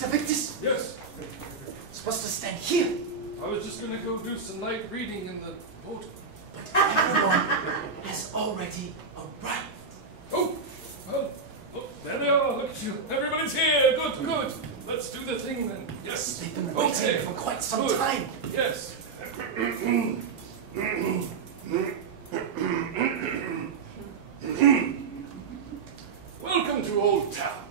Master Victus? Yes. Supposed to stand here. I was just going to go do some light reading in the portal. But everyone has already arrived. Oh, well, oh, there they are. Look at you. Everybody's here. Good, good. Let's do the thing then. Yes. They've been waiting for quite some time. Yes. Welcome to Old Town.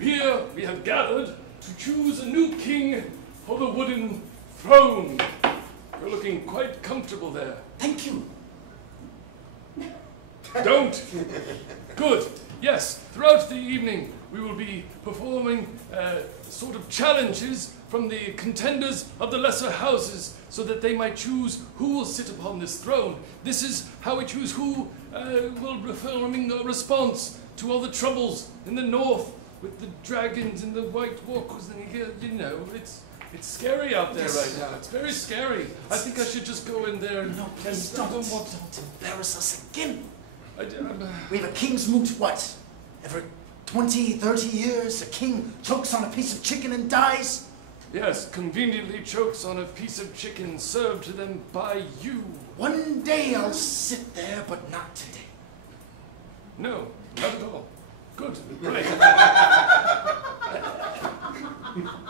Here we have gathered to choose a new king for the wooden throne. You're looking quite comfortable there. Thank you. Don't. Good. Yes, throughout the evening we will be performing sort of challenges from the contenders of the lesser houses so that they might choose who will sit upon this throne. This is how we choose who will be performing a response to all the troubles in the north with the dragons and the white walkers. And you know, it's scary out there right now. It's very scary. I think I should just go in there and... No, please don't embarrass us again. I'm, We have a king's moot, what? Every 20, 30 years, a king chokes on a piece of chicken and dies? yes, conveniently chokes on a piece of chicken served to them by you. One day I'll sit there, but not today. No, not at all. Good. Right.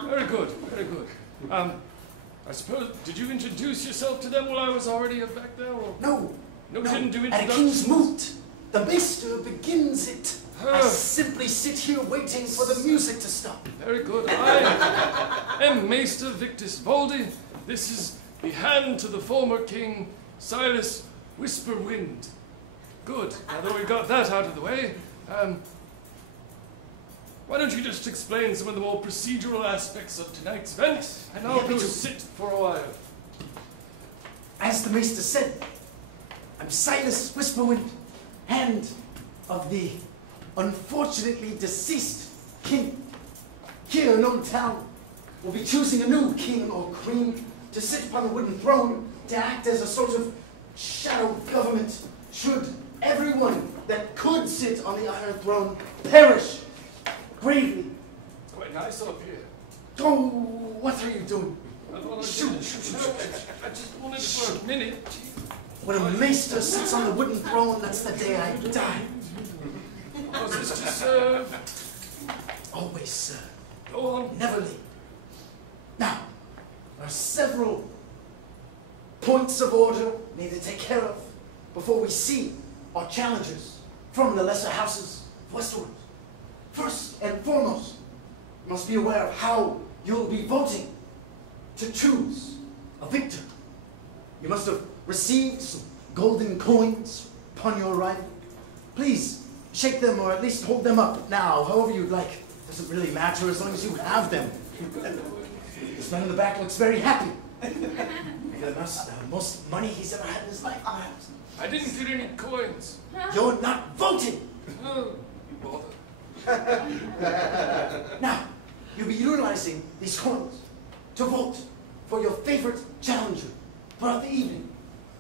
Very good, very good. I suppose, did you introduce yourself to them while I was already back there? Or? No. No, we didn't do At a king's moot, the maester begins it. I Ah. simply sit here waiting for the music to stop. Very good. I am Maester Victus Voldy. This is the hand to the former king, Silas Whisperwind. Good. Now that we've got that out of the way, why don't you just explain some of the more procedural aspects of tonight's event, and I'll go sit for a while. As the maester said, I'm Silas Whisperwind, hand of the unfortunately deceased king. Here in Old Town, we'll be choosing a new king or queen to sit upon the wooden throne to act as a sort of shadow government should everyone that could sit on the Iron Throne perish gravely. It's quite nice up here. Oh, what are you doing? I thought Shoot. I just wanted for a minute. When a maester sits on the wooden throne, that's the day I die. Was this to serve? Always, sir. Go on. Never leave. Now, there are several points of order we need to take care of before we see our challengers from the lesser houses of Westeros. First and foremost, you must be aware of how you'll be voting to choose a victor. You must have received some golden coins upon your arrival. Please shake them or at least hold them up now, however you'd like. It doesn't really matter as long as you have them. This man in the back looks very happy. The most money he's ever had in his life, perhaps. I didn't get any coins. You're not voting. Oh, bother. Now, you'll be utilizing these coins to vote for your favorite challenger throughout the evening.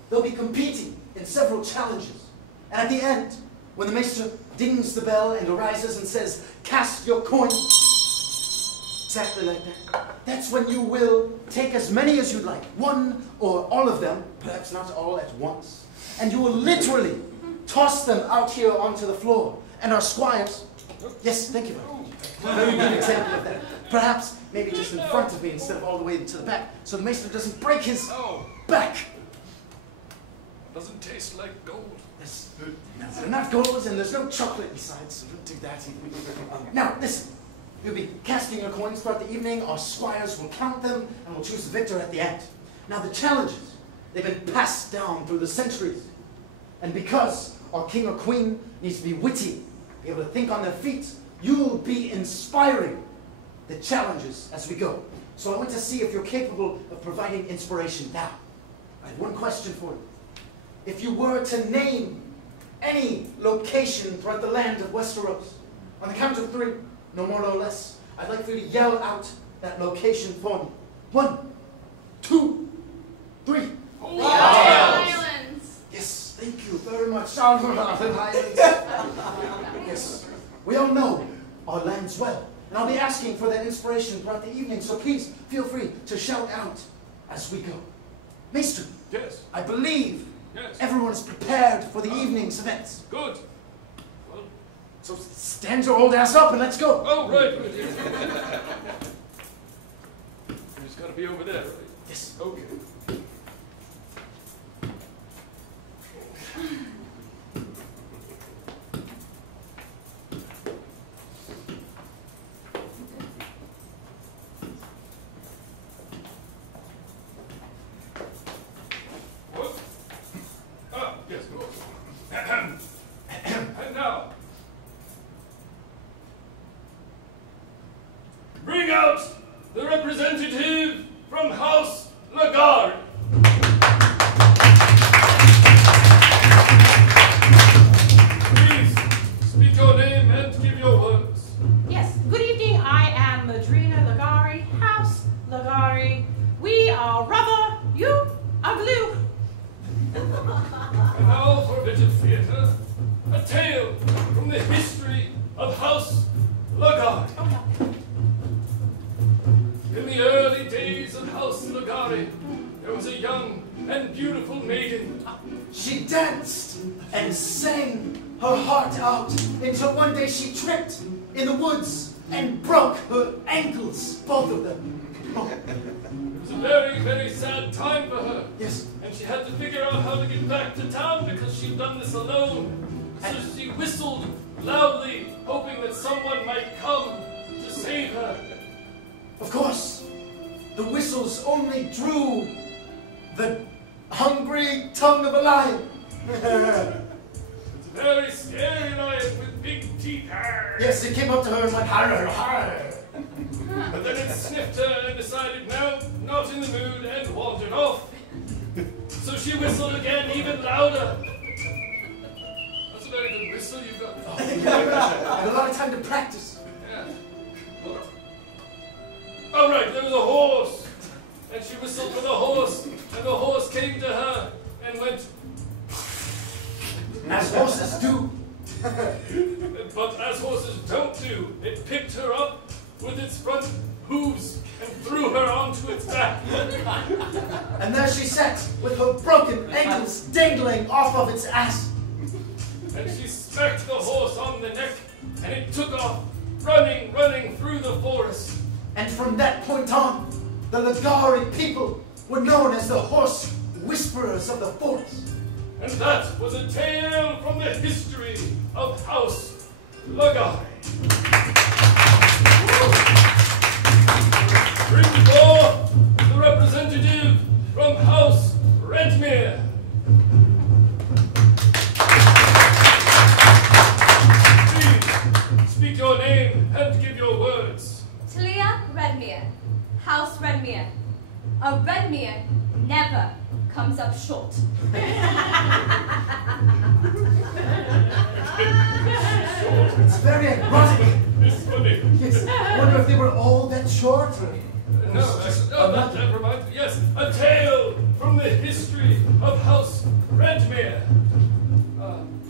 They'll be competing in several challenges. And at the end, when the maester dings the bell and arises and says, cast your coin, exactly like that, that's when you will take as many as you'd like, one or all of them, perhaps not all at once, and you will literally toss them out here onto the floor. And our squires, yes, thank you very good example of that. Perhaps maybe just in front of me instead of all the way to the back, so the maester doesn't break his back. Doesn't taste like gold. Yes. They're not gold, and there's no chocolate inside, so don't do that either. Now, listen. You'll be casting your coins throughout the evening. Our squires will count them, and we'll choose the victor at the end. Now, the challenges, they've been passed down through the centuries. And because our king or queen needs to be witty, be able to think on their feet, you'll be inspiring the challenges as we go. So I want to see if you're capable of providing inspiration now. I have one question for you. If you were to name any location throughout the land of Westeros, on the count of 3, no more, no less, I'd like for you to yell out that location for me. 1, 2, 3. The Islands. Yes, thank you very much. Islands. Yes, we all know our lands well, And I'll be asking for that inspiration throughout the evening, so please feel free to shout out as we go. Maester, Yes. I believe Yes. everyone is prepared for the evening's events. Good. Well, So stand your old ass up and let's go. oh, right. Yes. It's got to be over there, right? Yes. Okay. What? Ah, yes, of course. And now, bring out the representative from House Lagarde. Please speak your name and give your words. Yes, good evening. I am Madrina Lagari, House Lagari. We are rubber, you are glue. And now for a bit of theatre, a tale from the history of House Lagarde. In the early days of House Lagari, there was a young and beautiful maiden. She danced and sang her heart out until one day she tripped in the woods and broke her ankles, both of them. It was a very, very sad time for her. Yes. And she had to figure out how to get back to town because she'd done this alone. So she whistled loudly, hoping that someone might come to save her. Of course, the whistles only drew the hungry tongue of a lion. It's a very scary lion with big teeth. Yes, it came up to her and went, "Har, har." But then it sniffed her and decided, no, not in the mood, and wandered off. So she whistled again, even louder. That's a very good whistle you've got. I had a lot of time to practice. Yeah. Oh, right, there was a horse. And she whistled for the horse, and the horse came to her and went, As horses do. but as horses don't do, it picked her up with its front hooves and threw her onto its back. And there she sat with her broken ankles dangling off of its ass. And she smacked the horse on the neck, and it took off, running through the forest. And from that point on, the Lagari people were known as the horse whisperers of the forest. And that was a tale from the history of House Lagari. Bring forth the representative from House Redmere. Please speak your name and give your words. Talia Redmere, House Redmere. A Redmere never comes up short. It's very ironic. It's funny. Yes. I wonder if they were all that short. Never mind. Yes, a tale from the history of House Redmere.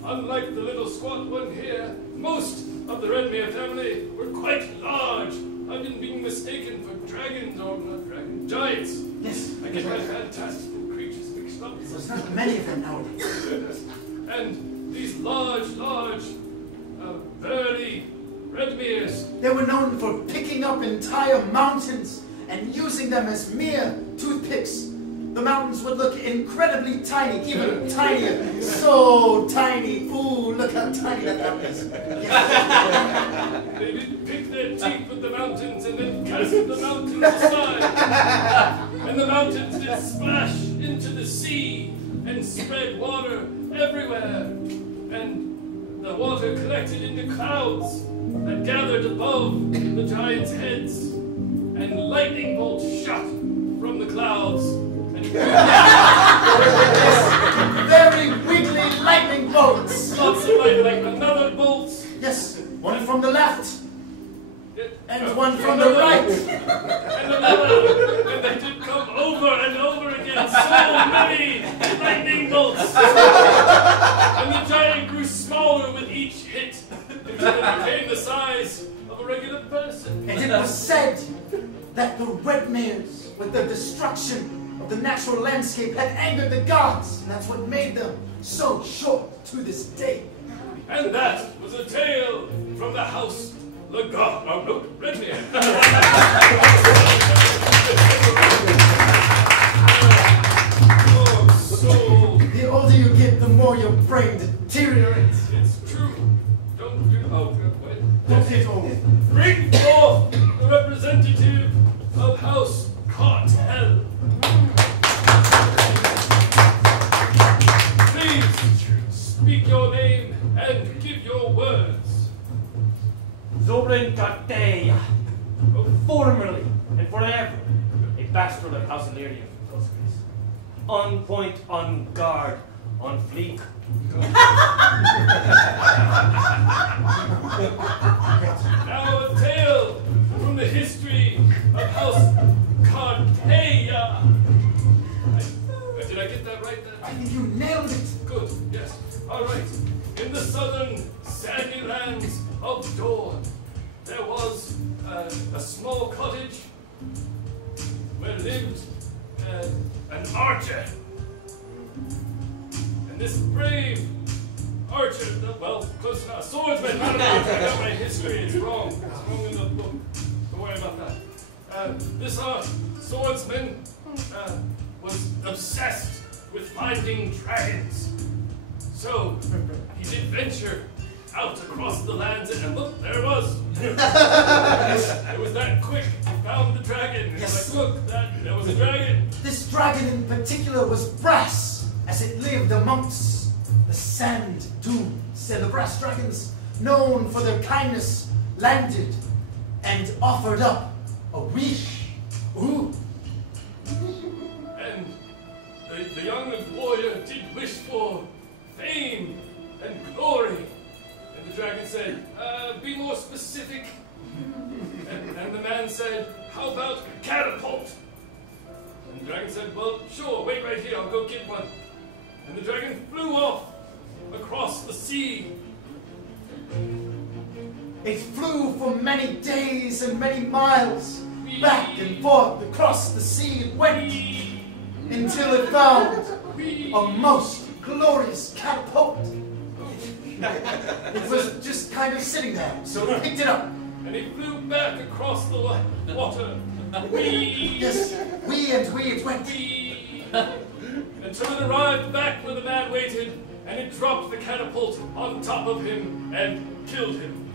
Unlike the little squat one here, most of the Redmere family were quite large. I've been being mistaken for dragons, or not dragons, giants. Yes. I get my fantastical creatures mixed up. There's not many of them nowadays. And these large, burly Redmeres. They were known for picking up entire mountains and using them as mere toothpicks. The mountains would look incredibly tiny, even tinier. So tiny. Ooh, look how tiny that mountain is. Yes. They did pick their teeth with the mountains and then cast the mountains aside. And the mountains did splash into the sea and spread water everywhere. And the water collected into clouds that gathered above the giants' heads. And lightning bolts shot from the clouds. And Very wiggly lightning bolts. lots of lightning, like another bolt. Yes, one from the left and one from the Another. right. And another. And they did come over and over again. So many lightning bolts. And the giant grew smaller with each hit until it became the size of a regular person. It was said that the Redmeres, with their destruction of the natural landscape, had angered the gods, and that's what made them so short to this day. And that was a tale from the house Lagarde. Oh, no, Redmere. Oh, soul. The older you get, the more your brain deteriorates. It's true. Don't do. Oh, wait. Don't get old. Bring forth the representative of House Cartel. Please speak your name and give your words. Zobrin Cartea, formerly and forever a bastard of House Illyrian from Tuscans. On point, on guard, on fleek. Now a tale from the history of House Cartea. Did I get that right? I think you nailed it. Good, yes. All right. In the southern sandy lands of Dorne, there was a small cottage where lived an archer. And this brave archer, well, close enough, swordsman, not an archer. I got my history, it's wrong. It's wrong in the book. Don't worry about that. This swordsman was obsessed with finding dragons. So he did venture out across the lands, and look, there it was. It was that quick. He found the dragon. And Yes. He's like, look, there was a dragon. This dragon in particular was brass, as it lived amongst the sand dunes. And the brass dragons, known for their kindness, landed and offered up a wish. Ooh. And the young warrior did wish for fame and glory. And the dragon said, be more specific. And the man said, how about a catapult? And the dragon said, well, sure, wait right here, I'll go get one. And the dragon flew off across the sea. It flew for many days and many miles, back and forth across the sea it went, until it found a most glorious catapult. It was just kind of sitting there, so it picked it up. And he flew back across the water. Yes, it went. Until it arrived back where the man waited, and it dropped the catapult on top of him and killed him.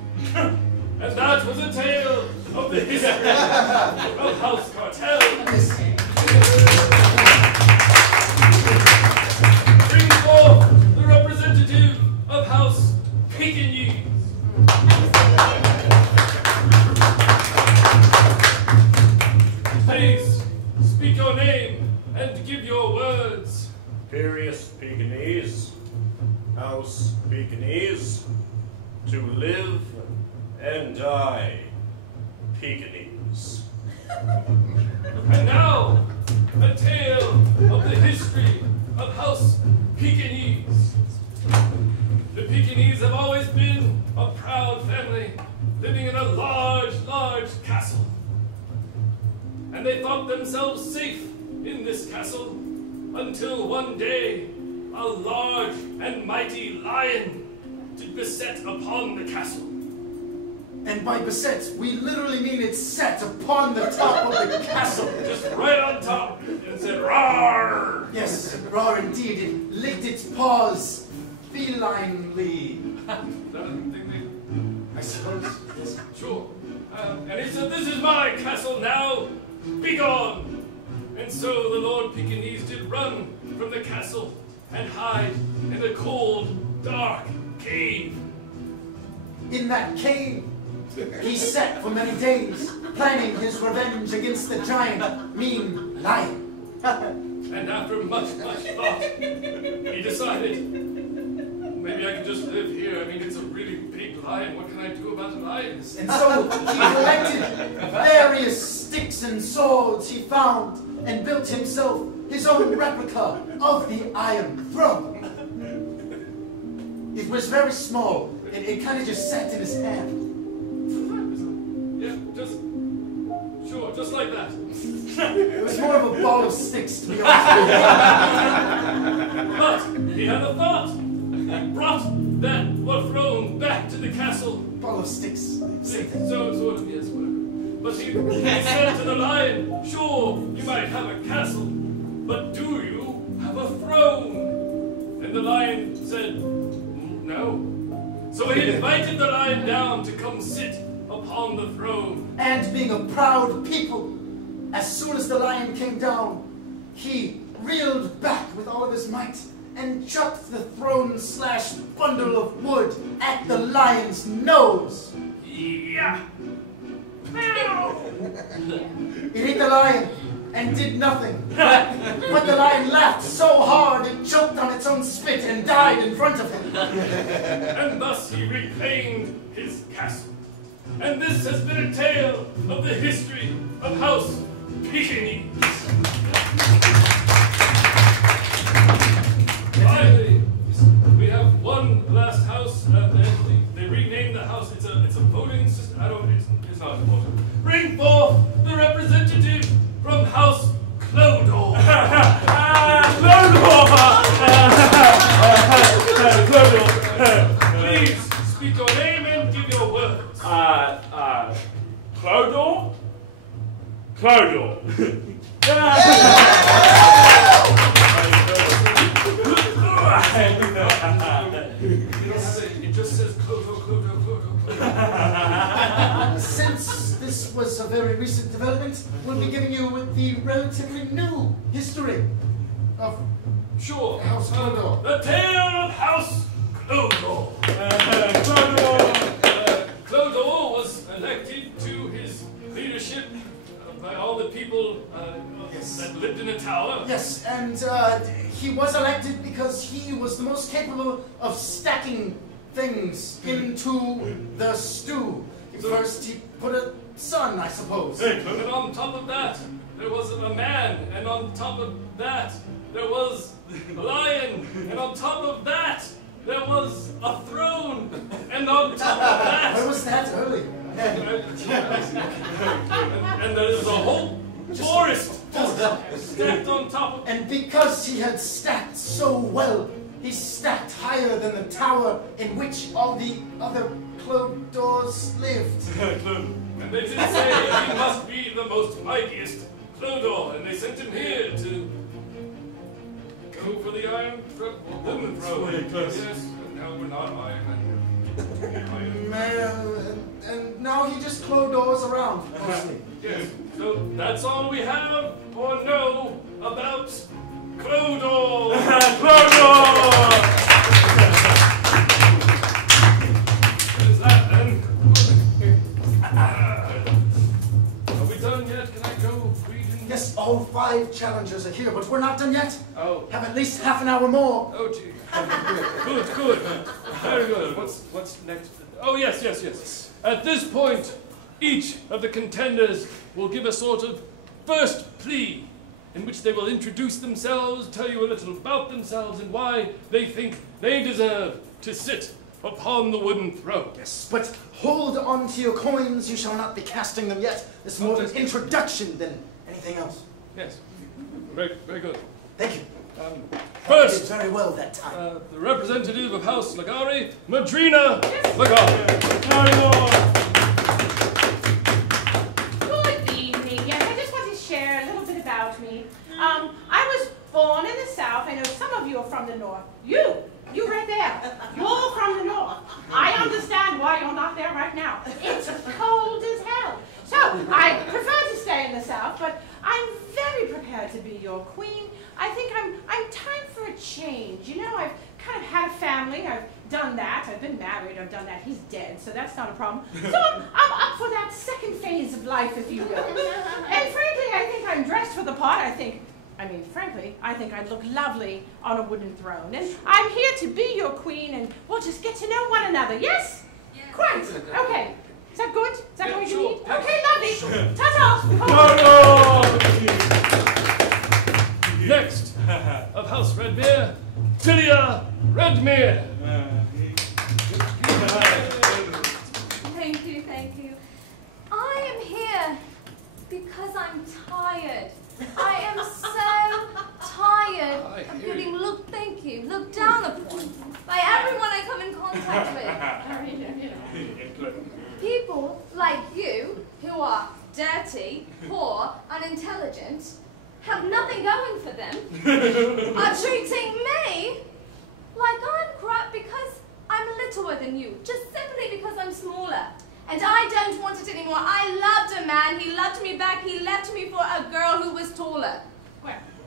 And that was a tale of the history of House Cartel. Bring forth the representative of House Pekingese. Please speak your name and give your words. Imperious Pekingese, House Pekingese, to live and die Pekingese. And now, a tale of the history of House Pekingese. The Pekingese have always been a proud family, living in a large, large castle. And they thought themselves safe in this castle until one day a large and mighty lion did beset upon the castle. And by beset, we literally mean it set upon the top of the castle. Just right on top, and said, "Roar!" Yes, roar indeed. It licked its paws felinely. I suppose. Yes. Sure. And he said, "This is my castle now. Be gone!" And so the Lord Pekingese did run from the castle and hide in a cold, dark cave. In that cave, he sat for many days, planning his revenge against the giant, mean lion. And after much, much thought, he decided, maybe I can just live here. I mean, it's a really big lion. What can I do about a lion? And so he collected various sticks and swords he found and built himself his own replica of the Iron Throne. It was very small. It kind of just sat in his hand. Yeah, just ball of sticks, to be honest. But he had a thought. He brought that throne back to the castle. Ball of sticks. Same thing. So, sort of, yes, whatever. But he said to the lion, sure, you might have a castle, but do you have a throne? And the lion said, no. So he invited the lion down to come sit upon the throne. And being a proud people, as soon as the lion came down, he reeled back with all of his might and chucked the throne/bundle of wood at the lion's nose. Yeah. It hit the lion and did nothing. But the lion laughed so hard it choked on its own spit and died in front of him. And thus he reclaimed his castle. And this has been a tale of the history of House Pekinese. Finally, we have one last house. They renamed the house. It's a voting system. It's not important. Bring forth the representative from House Clodor. Clodor! Please speak your name and give your words. Clodor? Clodor. It just says Clodor. Since this was a very recent development, we'll be giving you with the relatively new history of Sure. House Clodor. The tale of House Clodor. Clodor was elected to his leadership by all the people Yes. that lived in a tower. Yes, and he was elected because he was the most capable of stacking things into the stew. First, he put a sun, I suppose. And on top of that, there was a man, and on top of that, there was a lion, and on top of that, there was a throne, and on top of that, Where was that earlier? and there is a whole forest just stacked on top of. And because he had stacked so well, he stacked higher than the tower in which all the other Clodors lived. And they did say he must be the most mightiest Clodor, and they sent him here to go for the woman throne. Yes, and now we're not iron. And now he just Clodors around, mostly. Yes, so that's all we have or know about Clodor. Is that then? Are we done yet? Can I go read and... Yes, all 5 challengers are here, but we're not done yet. Oh. Have at least half an hour more. Oh, gee. Good. Very good. What's next? Oh, yes. At this point, each of the contenders will give a sort of first plea in which they will introduce themselves, tell you a little about themselves, and why they think they deserve to sit upon the wooden throne. Yes, but hold on to your coins. You shall not be casting them yet. This is more of an introduction than anything else. Yes. Very good. Thank you. First, You did very well that time. the representative of House Lagari, Madrina Lagari. Good evening. Yes, I just want to share a little bit about me. I was born in the South. I know some of you are from the North. You right there. You're from the North. I understand why you're not there right now. It's cold as hell. So, I prefer to stay in the South, but I'm very prepared to be your queen. I think I'm time for a change. You know, I've kind of had a family. I've done that. I've been married. I've done that. He's dead, so that's not a problem. So I'm up for that second phase of life, if you will. And frankly, I think I'm dressed for the part. Frankly, I think I'd look lovely on a wooden throne. And I'm here to be your queen, and we'll just get to know one another. Yes? Yeah. Quite. Okay. Is that good? Is that what you sure. need? Okay, lovely. Ta-ta. Next, of House Redmere, Tilia Redmere. Thank you. I am here because I'm tired. I am so tired of getting looked down upon by everyone I come in contact with. People like you, who are dirty, poor, unintelligent, have nothing going for them, are treating me like I'm crap because I'm littler than you, just simply because I'm smaller. And I don't want it anymore. I loved a man, he loved me back, he left me for a girl who was taller.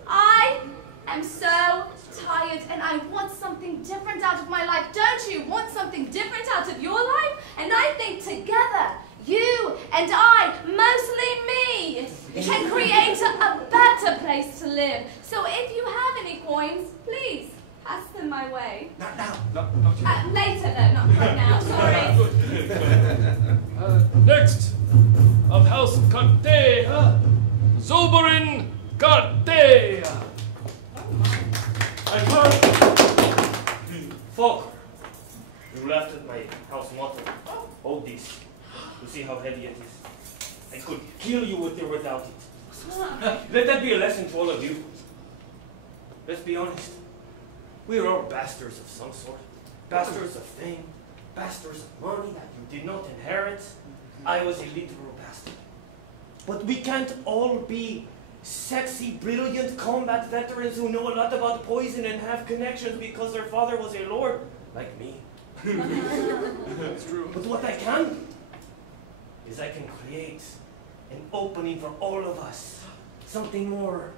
I am so tired and I want something different out of my life. Don't you want something different out of your life? And I think together, you and I, mostly me, can create a better place to live. So if you have any coins, please pass them my way. Not now. Not yet. Later though, not right now, sorry. Next, of House Cartea, Zoberin Cartea. I'm hurt. Folk, you left at my house motto. Hold this. You see how heavy it is. I could kill you with or without it. Let that be a lesson to all of you. Let's be honest. We are all bastards of some sort. Bastards of fame. Bastards of money that you did not inherit. I was a literal bastard. But we can't all be sexy, brilliant combat veterans who know a lot about poison and have connections because their father was a lord, like me. That's true. But what I can is I can create an opening for all of us. Something more,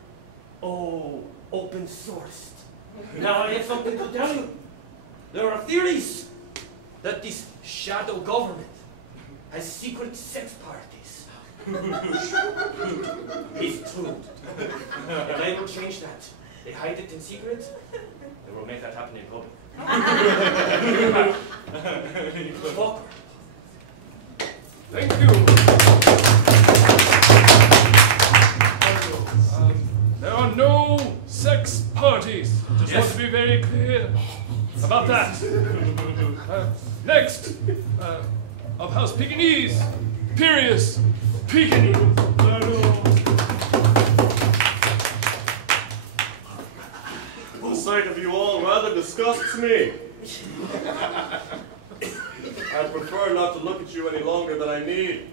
open sourced. Now I have something to tell you. There are theories that this shadow government has secret sex parties. It's true. And I will change that. They hide it in secret, and we'll make that happen in public. Fucker. Thank you. There are no sex parties. Just want to be very clear about that. Next, of House Pekingese, Pirius Pekingese. The sight of you all rather disgusts me. I prefer not to look at you any longer than I need.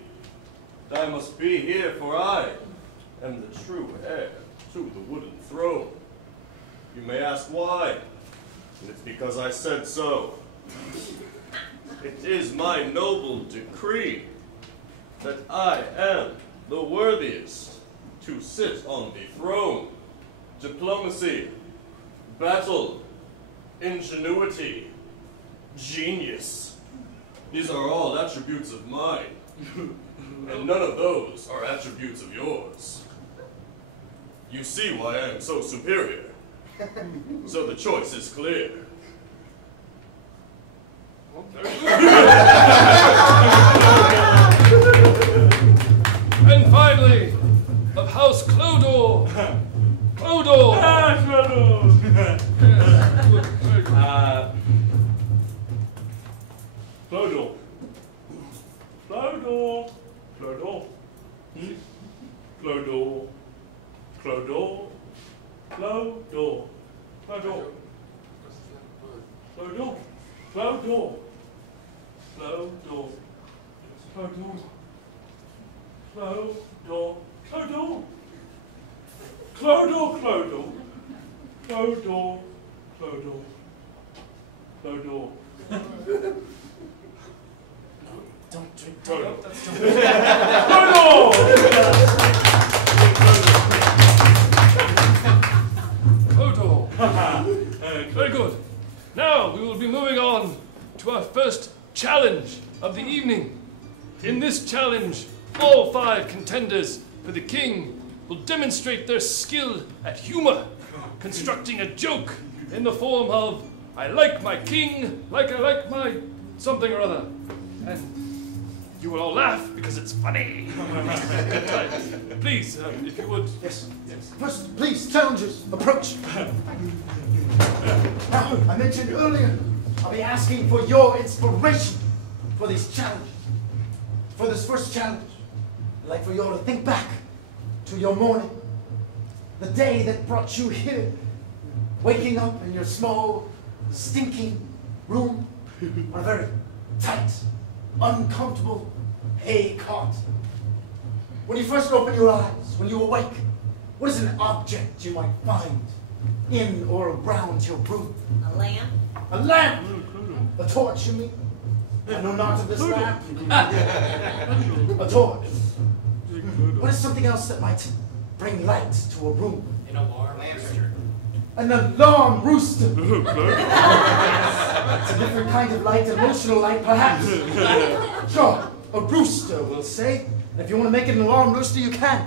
I must be here, for I am the true heir to the wooden throne. You may ask why, and it's because I said so. It is my noble decree that I am the worthiest to sit on the throne. Diplomacy, battle, ingenuity, genius. These are all attributes of mine, and none of those are attributes of yours. You see why I am so superior. So the choice is clear. And finally, of House Clodor. Clodor. Clodor. Yes, good, very good. Clodor. Clodor. Clodor. Clodor. Clodor. Clodor. Clodor. Clodor. Clodor. Clodor. Clodor. Clodor. Clodor. Clodor. Clodor. Clodor. Clodor. Clodor. Don't drink. Clodor. That's too Clodor! Clodor. Very good. Now we will be moving on to our first challenge of the evening. In this challenge, all 5 contenders for the king will demonstrate their skill at humor, constructing a joke in the form of, I like my king like I like my something or other. And you will all laugh because it's funny. Please, if you would. Yes. First, please, challengers, approach. Now, I mentioned earlier, I'll be asking for your inspiration for this challenge. For this first challenge, I'd like for you all to think back to your morning the day that brought you here, waking up in your small, stinking room on a very tight, uncomfortable hay cot. When you first open your eyes, when you awake, what is an object you might find in or around your room? A lamp. A lamp! A torch, you mean? I know not of this lamp. A torch. What is something else that might bring light to a room? An alarm rooster. An alarm rooster. It's a different kind of light, emotional light, perhaps. Sure, a rooster, we'll say. If you want to make it an alarm rooster, you can.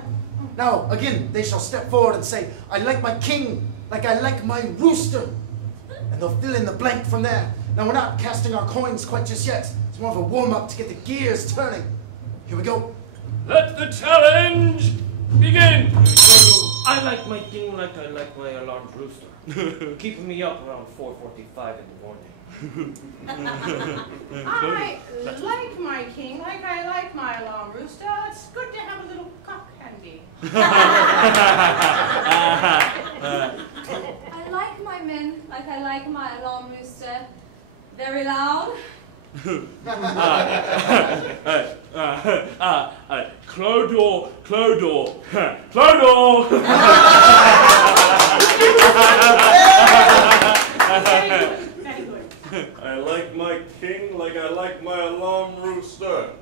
Now, again, they shall step forward and say, I like my king like I like my rooster. And they'll fill in the blank from there. Now, we're not casting our coins quite just yet. It's more of a warm-up to get the gears turning. Here we go. Let the challenge begin! I like my king like I like my alarm rooster. Keeping me up around 4:45 in the morning. I like my king like I like my alarm rooster. It's good to have a little cock handy. I like my men like I like my alarm rooster. Very loud. Clodor. Very good. I like my king like I like my alarm rooster.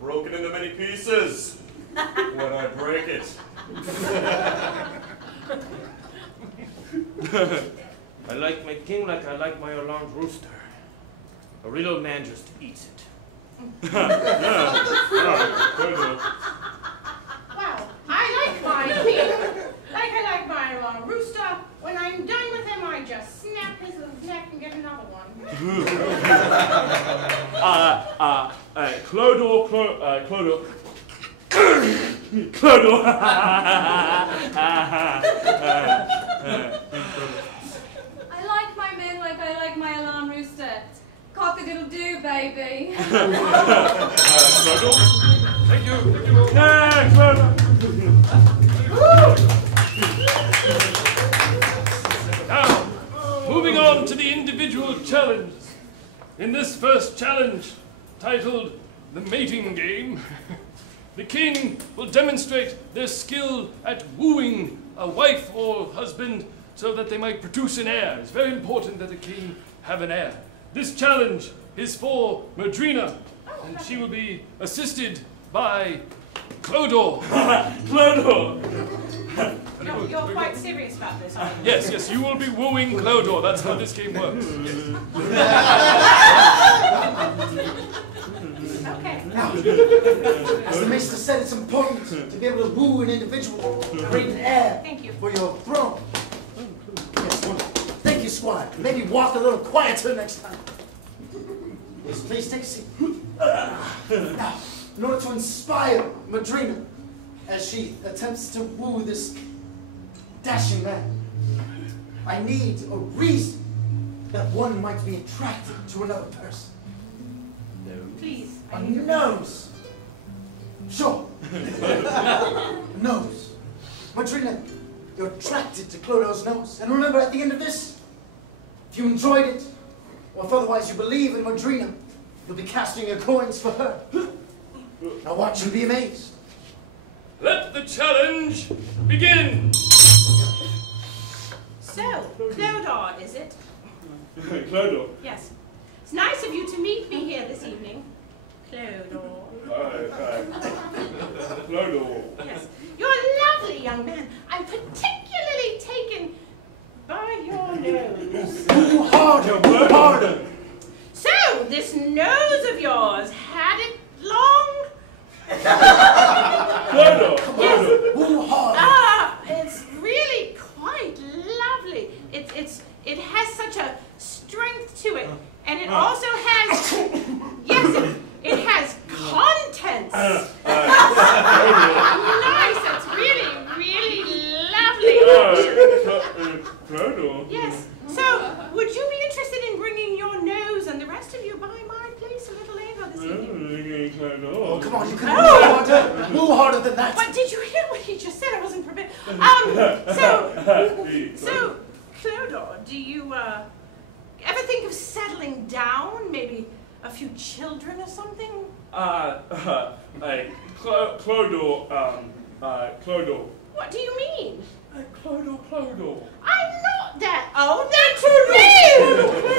Broken into many pieces when I break it. I like my king like I like my alarm rooster. A real old man just eats it. Wow, I like my king like I like my alarm rooster. When I'm done with him, I just snap his little neck and get another one. Clodor. I like my men like I like my alarm rooster. Cock-a-doodle-doo, baby. Clodor. Thank you. Now, moving on to the individual challenges. In this first challenge, titled The Mating Game, the king will demonstrate their skill at wooing a wife or husband so that they might produce an heir. It's very important that the king have an heir. This challenge is for Madrina, and she will be assisted by Clodor. Clodor! You're quite serious about this, aren't you? Yes, you will be wooing Clodor. That's how this game works. Okay. Now, as the maester said, it's important to be able to woo an individual, create an heir Thank you. for your throne. Yes, wonderful. Thank you, Squire. Maybe walk a little quieter next time. Yes, please take a seat. Now, in order to inspire Madrina as she attempts to woo this dashing man, I need a reason that one might be attracted to another person. Please. A nose. Sure. Nose. Madrina, you're attracted to Clodor's nose. And remember, at the end of this, if you enjoyed it, or if otherwise you believe in Madrina, you'll be casting your coins for her. Now watch and be amazed. Let the challenge begin! So, Clodor, is it? Clodor. Yes. It's nice of you to meet me here this evening. Clodor. Hi. Clodor. Yes. You're a lovely young man. I'm particularly taken by your nose. Woo harder, woo harder. So, this nose of yours, had it long? Clodor. Yes. Woo harder. Ah, it's really quite lovely. It has such a strength to it, and it also has, yes, it has contents. Nice. It's really, really lovely. Clodor. Yes. So, would you be interested in bringing your nose and the rest of you by my place a little later this evening? Oh, come on, you can woo harder than that. But did you hear what he just said? I wasn't prepared. So, Clodagh, do you ever think of settling down? Maybe a few children or something? Clodagh. What do you mean? Clodagh. I'm not that old. That's rude.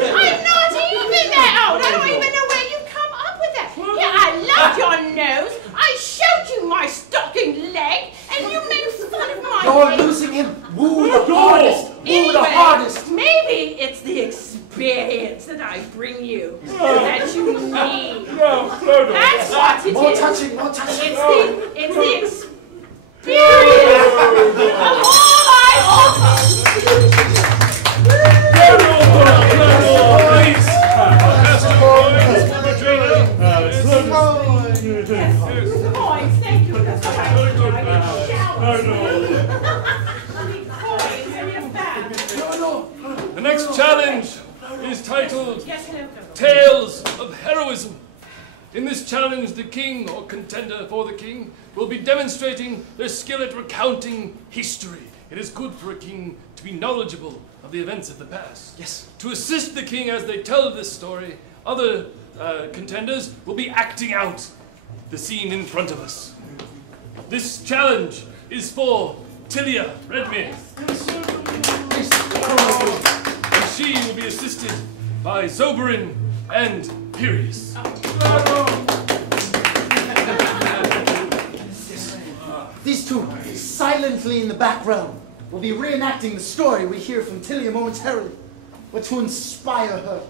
I'm not even that old. I don't even know where you come up with that. Yeah, I love your nose. I showed you my stocking leg, and you made fun of my You're leg. losing him. Woo the hardest. Woo the Anyway, hardest. maybe it's the experience that I bring you that you need. No, Clodagh. That's what it More is. touching, more touching. It's the experience of all I offer. Please, cast a coin for Madrina. Coins, thank you. That's what I Very good. Coins, and you're back. The next challenge is titled Yes, hello. Tales of Heroism. In this challenge, the king, or contender for the king, will be demonstrating their skill at recounting history. It is good for a king to be knowledgeable of the events of the past. Yes. To assist the king as they tell this story, other contenders will be acting out the scene in front of us. This challenge is for Tilia Redmere. And she will be assisted by Zoberin and Pirius. These two, silently in the background, will be reenacting the story we hear from Tilia momentarily, but to inspire her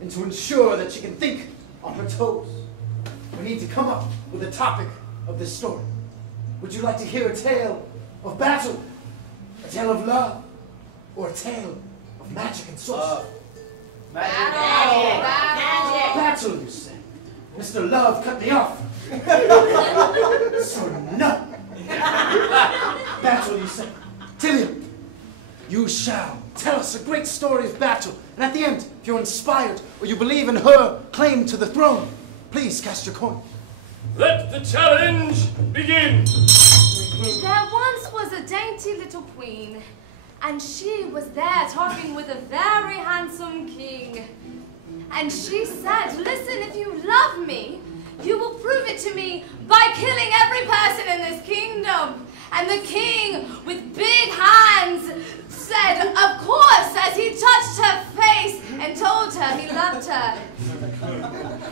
and to ensure that she can think on her toes. We need to come up with a topic of this story. Would you like to hear a tale of battle, a tale of love, or a tale of magic and sorcery? Magic. Battle, you say? Mr. Love cut me off. So no. Battle, you say? Tilia, you shall tell us a great story of battle. And at the end, if you're inspired or you believe in her claim to the throne, please cast your coin. Let the challenge begin. There once was a dainty little queen, and she was there talking with a very handsome king. And she said, listen, if you love me, you will prove it to me by killing every person in this kingdom. And the king, with big hands, said, of course, as he touched her face and told her he loved her.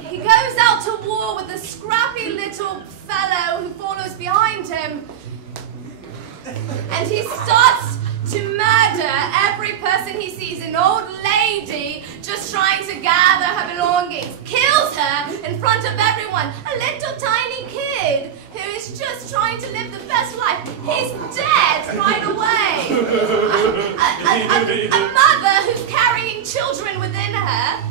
He goes out to war with a scrappy little fellow who follows behind him. And he starts to murder every person he sees. An old lady just trying to gather her belongings. Kills her in front of everyone. A little tiny kid who is just trying to live the best life. He's dead right away. A mother who's carrying children within her.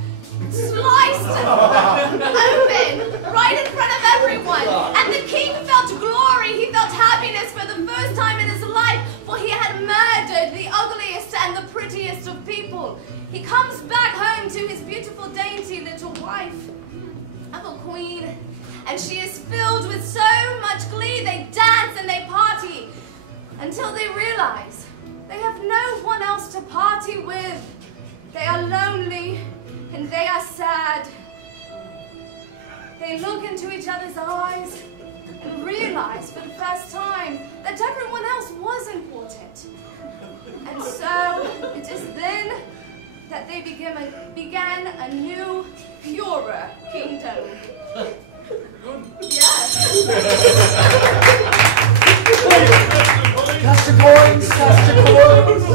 Sliced open right in front of everyone. And the king felt glory. He felt happiness for the first time in his life, for he had murdered the ugliest and the prettiest of people. He comes back home to his beautiful, dainty little wife of a queen, and she is filled with so much glee. They dance and they party until they realize they have no one else to party with. They are lonely and they are sad. They look into each other's eyes and realize for the first time that everyone else was important. And so it is then that they began a new, purer kingdom. Yes. Cast your coins, cast your coins.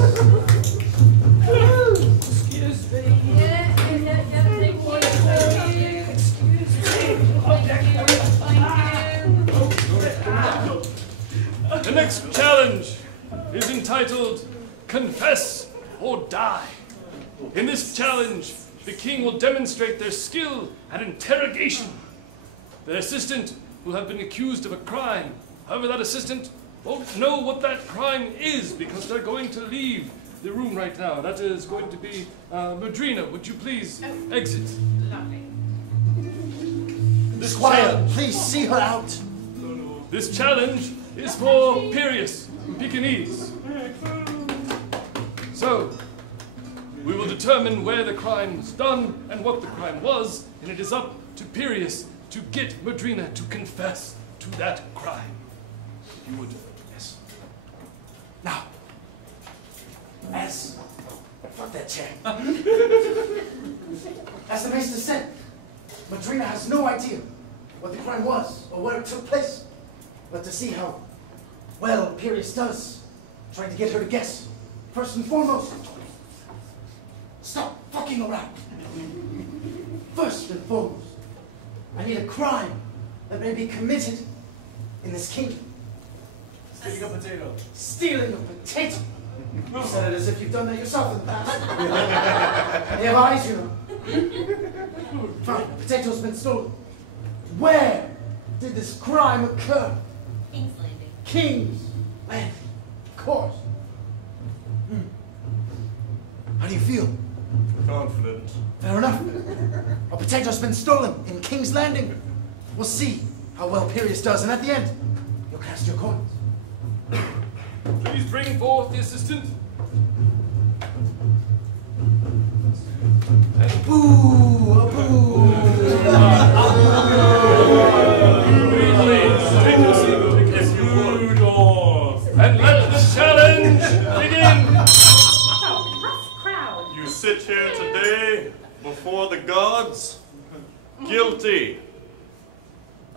Excuse me. The next challenge is entitled Confess or Die. In this challenge, the king will demonstrate their skill at interrogation. The assistant will have been accused of a crime. However, that assistant won't know what that crime is because they're going to leave the room right now. That is going to be Madrina. Would you please exit? Lovely. This Squire, challenge, please see her out. this challenge is for Pirius. Pekingese. So, we will determine where the crime was done and what the crime was, and it is up to Pirius to get Madrina to confess to that crime. If you would. Yes. Now, as... Fuck that chair. As the Maester said, Madrina has no idea what the crime was or where it took place. But to see how well Pirius does, trying to get her to guess, first and foremost, stop fucking around. First and foremost, I need a crime that may be committed in this kingdom. Stealing a potato. Stealing a potato. You said it as if you've done that yourself in the past. They have eyes, you know. Fine, a potato's been stolen. Where did this crime occur? King's Landing. King's Landing. Of course. How do you feel? Confident. Fair enough. A potato's been stolen in King's Landing. We'll see how well Pirius does, and at the end, you'll cast your coins. Please bring forth the assistant. Boo! A boo! Please take your seat, if you would, and let the challenge begin. It's a rough crowd. You sit here today before the gods, guilty.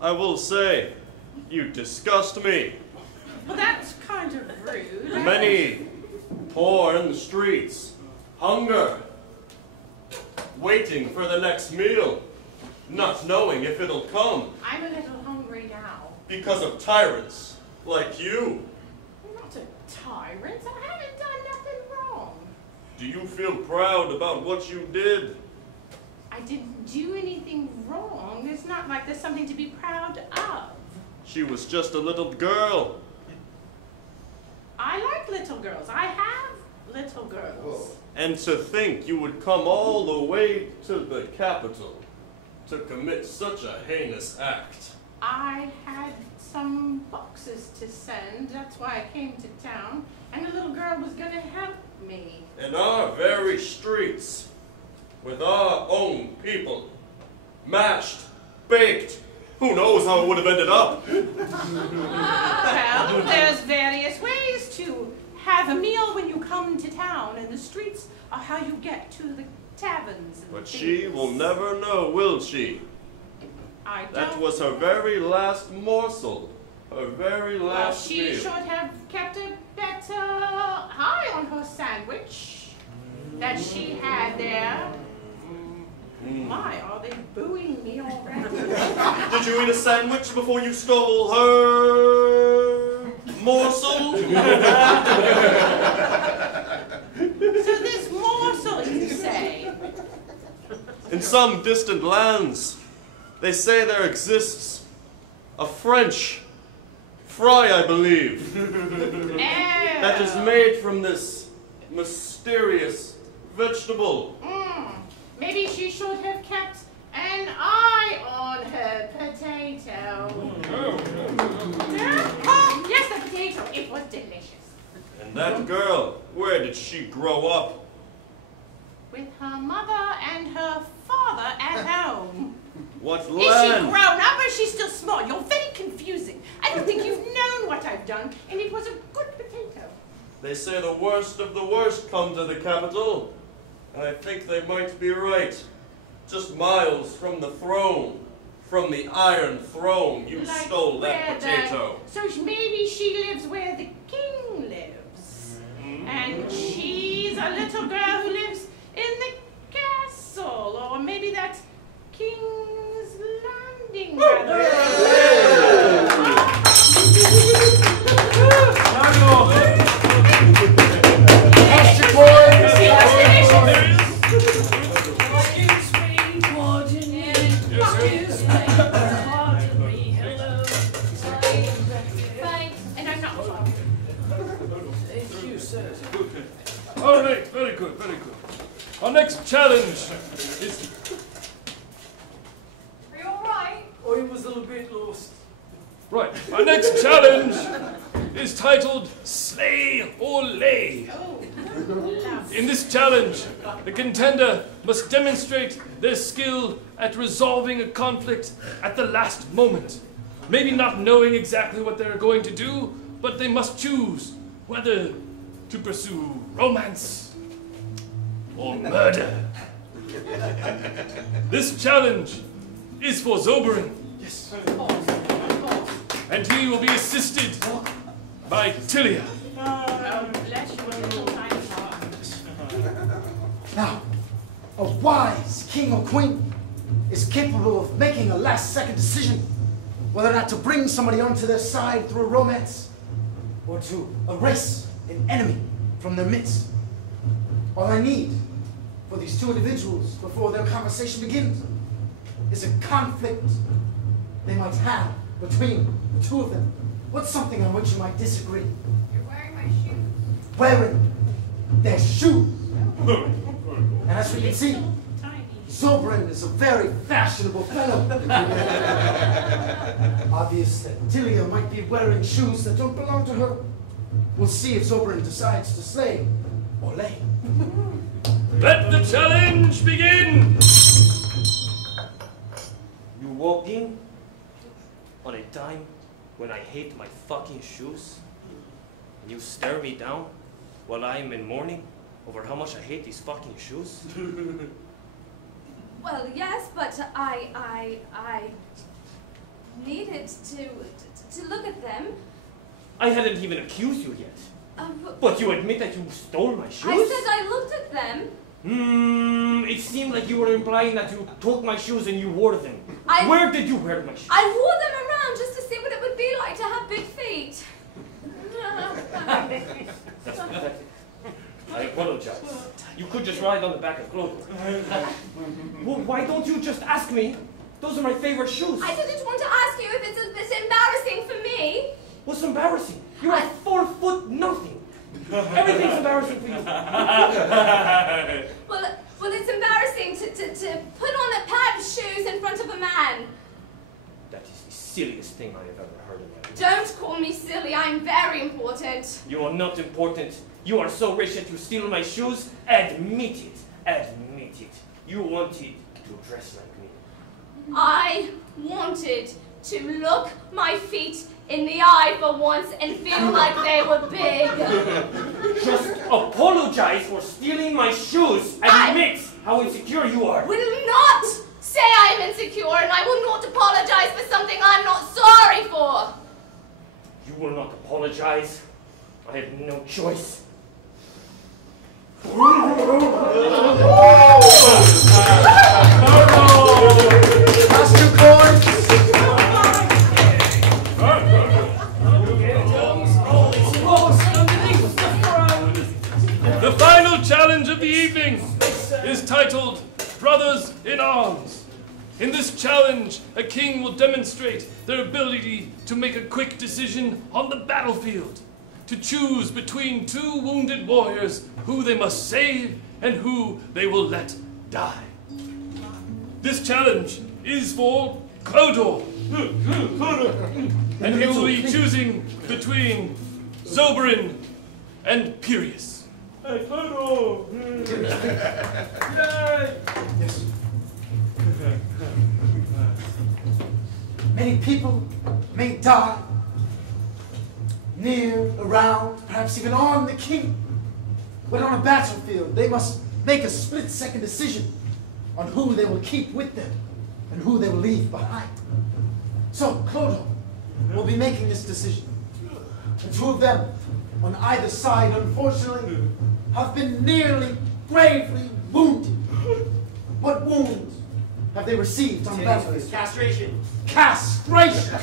I will say, you disgust me. Well, that's kind of rude. Many poor in the streets, hunger, waiting for the next meal, not knowing if it'll come I'm a little hungry now. because of tyrants like you. I'm not a tyrant. I haven't done nothing wrong. Do you feel proud about what you did? I didn't do anything wrong. It's not like there's something to be proud of. She was just a little girl. I like little girls. I have little girls. And to think you would come all the way to the capital to commit such a heinous act. I had some boxes to send. That's why I came to town. And the little girl was going to help me. In our very streets, with our own people, mashed, baked, who knows how it would have ended up? Well, there's various ways to have a meal when you come to town, and the streets are how you get to the taverns and But things. she will never know, will she? I don't. That was her very last morsel, her very Well, last she meal. should have kept a better eye on her sandwich that she had there. My, are they booing me already? Did you eat a sandwich before you stole her morsel? So this morsel, you say? In some distant lands, they say there exists a French fry, I believe, that is made from this mysterious vegetable. Maybe she should have kept an eye on her potato. Oh, yes, the potato. It was delicious. And that girl, where did she grow up? With her mother and her father at home. What Is she land? grown up or is she still small? You're very confusing. I don't think you've known what I've done, and it was a good potato. They say the worst of the worst come to the capital. And I think they might be right. Just miles from the throne, from the Iron Throne, you Like stole that where potato. So maybe she lives where the king lives. And she's a little girl who lives in the castle. Or maybe that's King's Landing. Cast your coins! Excuse me, pardon me. Excuse me, pardon me. Hello. Thanks. And I'm not sorry. Thank you, sir. All right, very good, very good. Our next challenge is... Are you alright? Oh, he was a little bit lost. Right, our next challenge is titled Slay or Lay. In this challenge, the contender must demonstrate their skill at resolving a conflict at the last moment. Maybe not knowing exactly what they're going to do, but they must choose whether to pursue romance or murder. This challenge is for Zoberin. Yes. And he will be assisted by Tilia. Bless you a little tiny heart. Now, a wise king or queen is capable of making a last-second decision whether or not to bring somebody onto their side through a romance or to erase an enemy from their midst. All I need for these two individuals before their conversation begins is a conflict they might have between the two of them. What's something on which you might disagree? You're wearing my shoes. Wearing their shoes. And as we can see, Zoberin is a very fashionable fellow. Obvious that Tilia might be wearing shoes that don't belong to her. We'll see if Zoberin decides to slay or lay. Let the challenge begin! You walked in on a time when I hate my fucking shoes, and you stare me down while I am in mourning over how much I hate these fucking shoes? Well, yes, but I needed to look at them. I hadn't even accused you yet. But you admit that you stole my shoes? I said I looked at them. It seemed like you were implying that you took my shoes and you wore them. Where did you wear my shoes? I wore them around just to see what it would be like to have big feet. That's pathetic. I apologize. You could just ride on the back of Clover. Well, why don't you just ask me? Those are my favorite shoes. I didn't want to ask you if it's embarrassing for me. What's embarrassing? You're like 4 foot nothing. Everything's embarrassing for you. Well, it's embarrassing to put on a pair of shoes in front of a man. That is the silliest thing I have ever heard in my life. Don't call me silly. I'm very important. You are not important. You are so rich that you steal my shoes. Admit it. Admit it. You wanted to dress like me. I wanted to look my feet in the eye for once and feel like they were big. Just apologize for stealing my shoes. Admit how insecure you are. Will not say I am insecure, and I will not apologize for something I'm not sorry for. You will not apologize. I have no choice. Last two coins. The final challenge of the evening is titled Brothers in Arms. In this challenge, a king will demonstrate their ability to make a quick decision on the battlefield, to choose between two wounded warriors who they must save and who they will let die. This challenge is for Clodor. And he will be choosing between Zoberin and Pirius. Hey, Clodor! Yes. Many people may die, near, around, perhaps even on the king. But on a battlefield, they must make a split-second decision on who they will keep with them and who they will leave behind. So, Clodor will be making this decision. The two of them, on either side, unfortunately, have been nearly gravely wounded. What wounds have they received on the battlefield? Castration. Castration!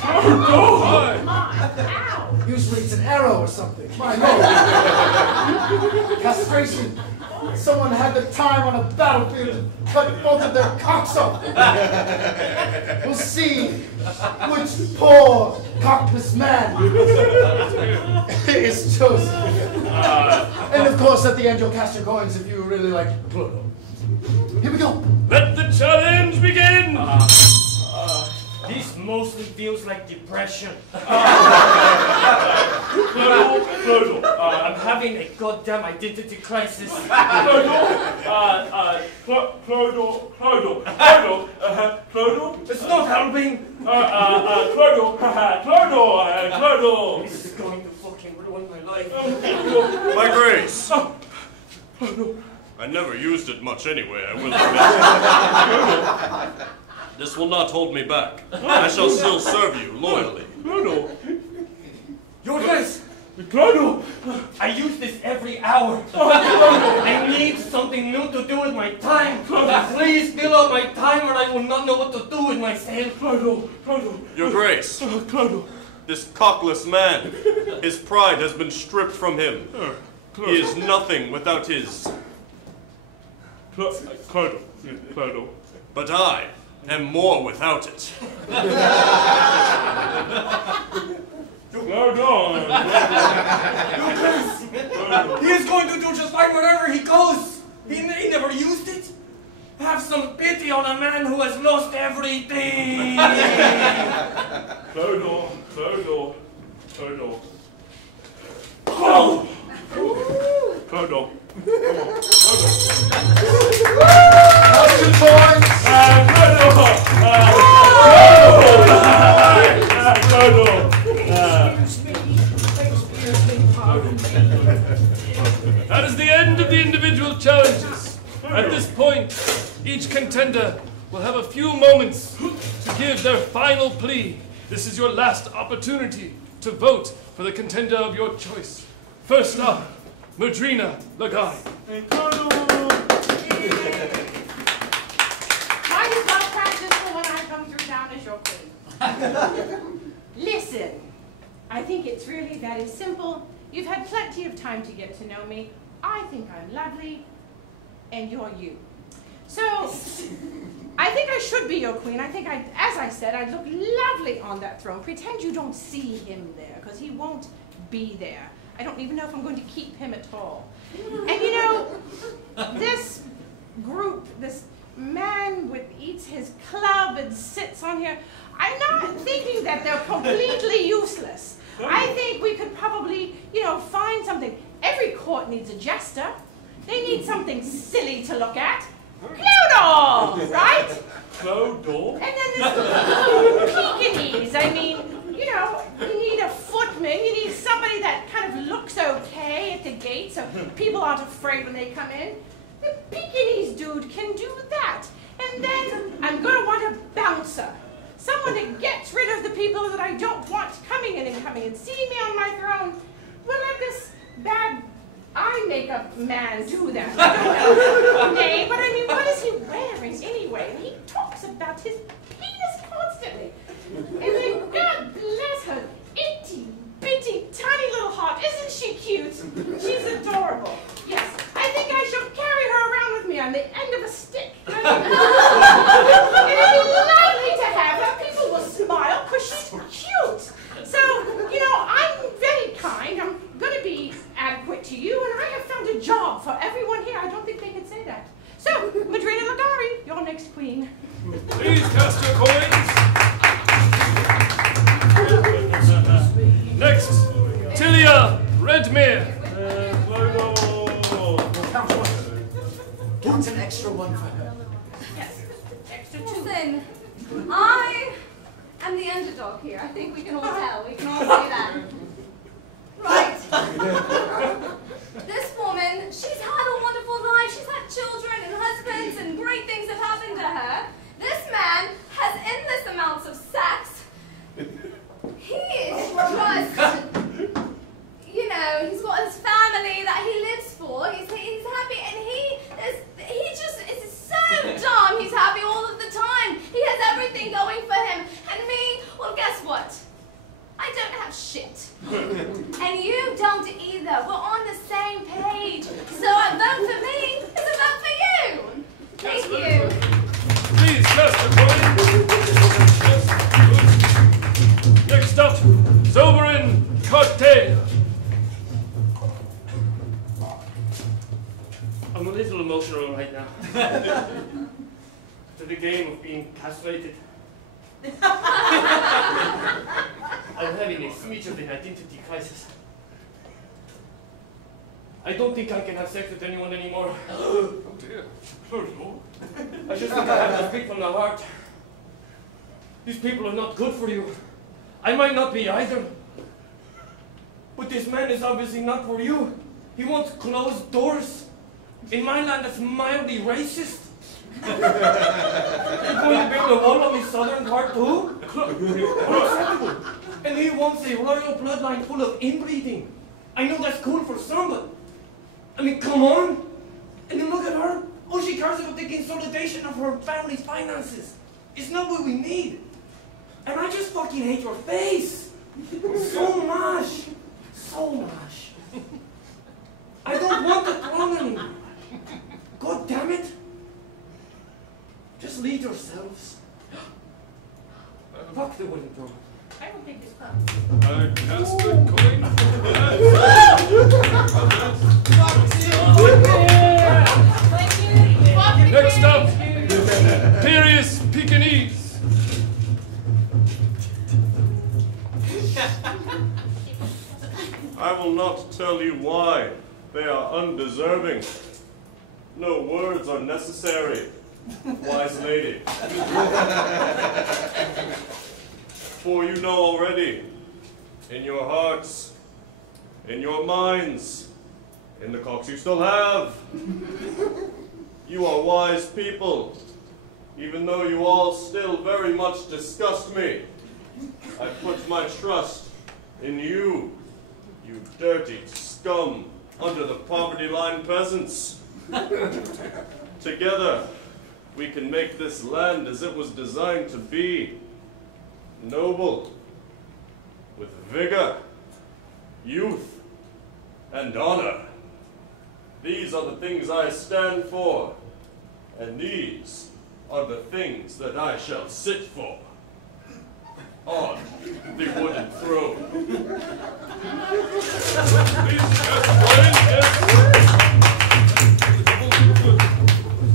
Usually it's an arrow or something. My lord. Castration. Someone had the time on a battlefield to cut both of their cocks off. We'll see which poor cockless man is chosen. And of course, at the end, you'll cast your coins if you really like Pluto. Here we go. Let the challenge begin! This mostly feels like depression. Clodal, I'm having a goddamn identity crisis. Clodal, It's not helping. Clodal. This is going to fucking ruin my life. My grace. I never used it much anyway, I will admit. This will not hold me back. I shall still serve you loyally. Your Grace, Clodal. I use this every hour. I need something new to do with my time. Please fill up my time or I will not know what to do with myself. Clodal. Your grace, Clodal. this cockless man, his pride has been stripped from him. He is nothing without his. Clodal. But I am more without it. He is going to do just fine wherever he goes. He never used it. Have some pity on a man who has lost everything. Clodal. Oh! Clodal. Action points! That is the end of the individual challenges. At this point, each contender will have a few moments to give their final plea. This is your last opportunity to vote for the contender of your choice. First up, Madrina Lagai. Might as well practice for when I come through town as your queen. Listen, I think it's really very simple. You've had plenty of time to get to know me. I think I'm lovely, and you're you. So, I think I should be your queen. I think, as I said, I'd look lovely on that throne. Pretend you don't see him there, because he won't be there. I don't even know if I'm going to keep him at all. And you know, this group, this man eats his club and sits on here, I'm not thinking that they're completely useless. I think we could probably, find something. Every court needs a jester. They need something silly to look at. Clodal, right? Clodal? And then this Pekingese. I mean, you need a footman. You need somebody that kind of looks okay at the gate so people aren't afraid when they come in. The Pekingese dude can do that. And then I'm going to want a bouncer. Someone that gets rid of the people that I don't want coming in and seeing me on my throne. We'll let this bad eye makeup man do that. I don't know his name, but I mean, what is he wearing anyway? And he talks about his penis constantly. And then, God bless her, itty bitty tiny little heart. Isn't she cute? She's adorable. Yes, I think I shall carry her around with me on the end of a stick. And it'd be lovely to have her. People will smile because she's cute. So, I'm very kind. I'm going to be adequate to you, and I have found a job for everyone here. I don't think they can say that. So, Madrina Lagari, your next queen. Please cast your coins. Next, Tilia Redmere. Count an extra one for her. Yes, extra two. Listen, I am the underdog here. I think we can all tell. We can all see that. Right. This woman, she's had a wonderful life. She's had children and husbands and great things have happened to her. This man has endless amounts of sex. He is just, he's got his family that he lives for. He's happy, and he just is so dumb. He's happy all of the time. He has everything going for him. And me, well, guess what? I don't have shit. And you don't either. We're on the same page. So a vote for me is a vote for you. Thank you. Please cast your coins. Next up, Zoberin Cartel. I'm a little emotional right now. To the game of being castrated. I'm having a smidge of an identity crisis. I don't think I can have sex with anyone anymore. Oh dear. Oh no. I just think I have to speak from the heart. These people are not good for you. I might not be either. But this man is obviously not for you. He wants closed doors. In my land, that's mildly racist. You're going to build a wall on the southern part too? Unacceptable. And he wants a royal bloodline full of inbreeding. I know that's cool for some, but I mean, come on. And then look at her. All she cares about the consolidation of her family's finances. It's not what we need. And I just fucking hate your face. So much. So much. I don't want the throne anymore. God damn it. Just lead yourselves. Fuck the wooden throne. I don't think this cup. I cast the coin. Next up, Imperious Pekingese. I will not tell you why. They are undeserving. No words are necessary, wise lady. For you know already, in your hearts, in your minds, in the cocks you still have, you are wise people, even though you all still very much disgust me. I put my trust in you, you dirty scum under the poverty line peasants. Together, we can make this land as it was designed to be. Noble, with vigor, youth, and honor. These are the things I stand for, and these are the things that I shall sit for. On the wooden throne.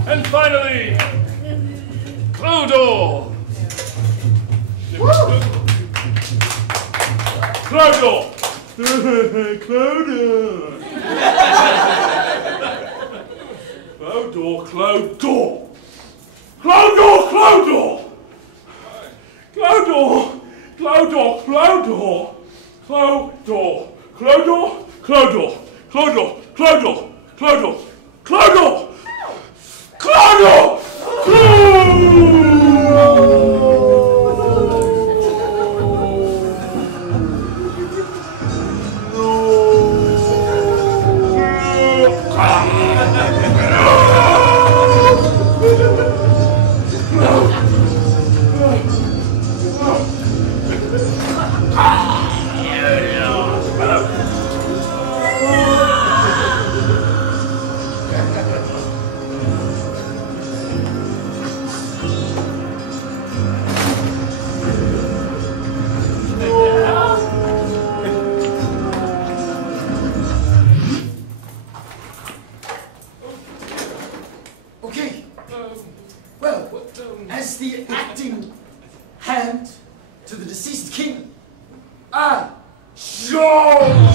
And finally, Clodor. Clodor. Clodor. Clodor, Clodor. Clodor, Clodor. Clodor, Clodor, Clodor. Clodor, Clodor, Clodor, Clodor, Clodor, Clodor, Clodor. Clodor! Okay. Well, as the acting hand to the deceased king, I run!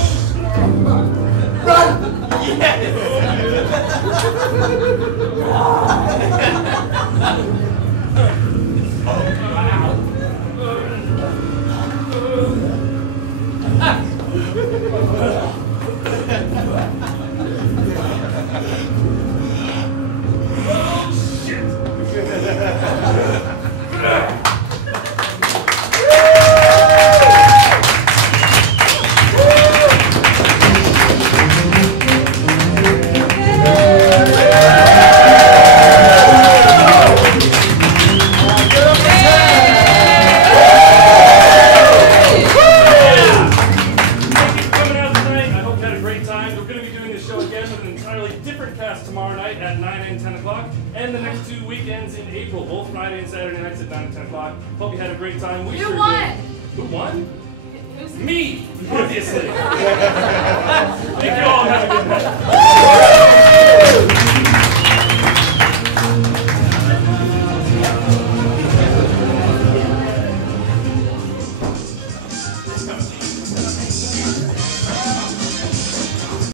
Hope you had a great time. We Who sure won? did. Who won? Me, obviously. Thank you all. Have a good night.